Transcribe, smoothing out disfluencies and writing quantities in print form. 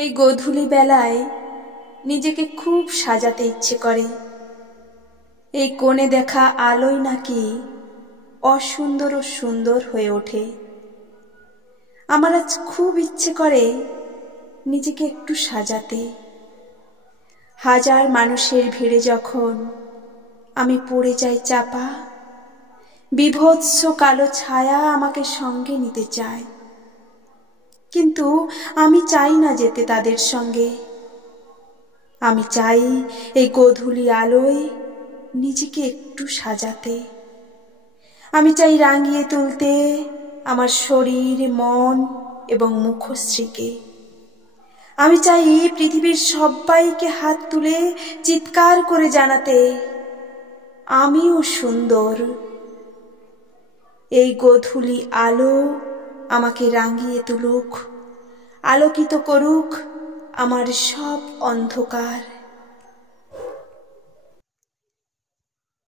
এই গোধূলি বেলায় নিজেকে খুব সাজাতে ইচ্ছে করে। এই কোণে দেখা আলোয় নাকি অসুন্দর ও সুন্দর হয়ে ওঠে। আমার আজ খুব ইচ্ছে করে নিজেকে একটু সাজাতে। হাজার মানুষের ভিড়ে যখন আমি পড়ে যাই চাপা, বিভৎস কালো ছায়া আমাকে সঙ্গে নিতে চায়, কিন্তু আমি চাই না যেতে তাদের সঙ্গে। আমি চাই এই গোধূলি আলোয় নিজেকে একটু সাজাতে। আমি চাই রাঙিয়ে তুলতে আমার শরীর, মন এবং মুখশ্রীকে। আমি চাই পৃথিবীর সবাইকে হাত তুলে চিৎকার করে জানাতে, আমিও সুন্দর। এই গোধূলি আলো আমাকে রাঙিয়ে তুলুক, আলোকিত করুক আমার সব অন্ধকার।